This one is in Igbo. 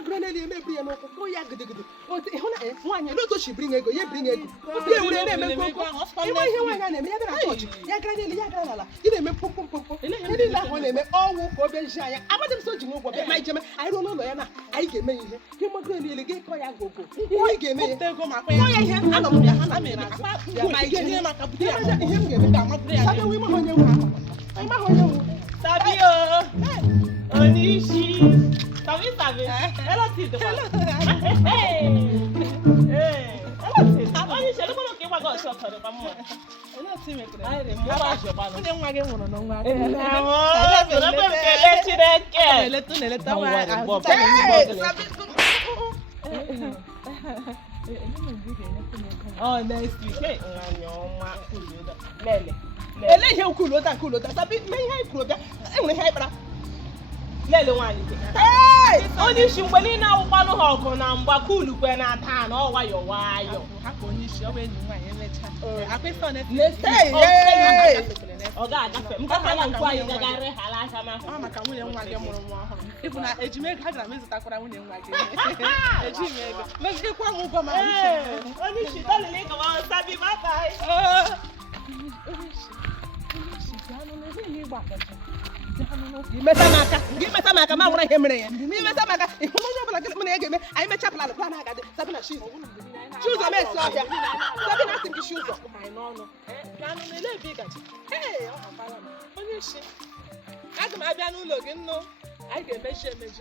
gbagoro n'elu emebu ya n'ụkwụ kụọ ya gidigidi ịhụ na nwaanyị n'otu ochi biri ego ya biri ego ya ewere na-eme mkpomkpo ịma ihe nwaanyị a na-eme ya bịara chọọchị ya gara n'elu ya gara n'ala ị na-eme mkpomkpo ihe niile ahụ ọ na-eme ọnwụ ka o beji anya agbadị m so ji ụgwọ bịa ma ijeme anyị ruo n'ụlọ ya na anyị ga-eme ihe gị gbagoro n'elu gị kọ ya gogo ihe ị ga-eme ya kọ ya ihe anọ m ya ha na mere ihe m ga-eme sabewe ịmaha onye nwe ịmaha onye nwe Sabio, Onishi, sabe? Ela te deu. Onishi, eu coloquei uma gostosa para mamãe. Ela te me crê. Ai, mo ba joba no. Onye nwa gị nwụrụ n'ọnwa. Não vou querer tirar que. Ele tá Oh, next week. Nganyoma kuluda. Lele. ele ihe kulota sabi me ihe kwuru bịa enwere ihe ịkpara Lele nwanyị. Onye isi mgbe niile awụkwanụ ha ọgụ na mgba kulukwe na taa na ọwayọ wayọ. hapụ onye isi ọ bụ enyi nwaanyị emecha akpịsọ Ọ ga-agafe m gakwa na nkwu anyị gagarị hala aka ma ọ maka nwunye nwa gị mụrụ nwa ọhụrụ ịbụ na eji m ego agara m ịzụtakwara nwunye nwa gị eji m ego mezigekwa m ụgwọ ma onye isi dolili ka ọ sabi bye bye. Gimeta maka ma nwere ihe mere ya imeta maka ịhụ onye ọbụla gị na ya ga-eme anyị mechapụla ala plan agadi sabi na shiz ụzọ m esi ọhịa sabi na asị m gị shi ụzọ onye isi aga m abịa n'ụlọ gị nnụ anyị ga-emechi emechi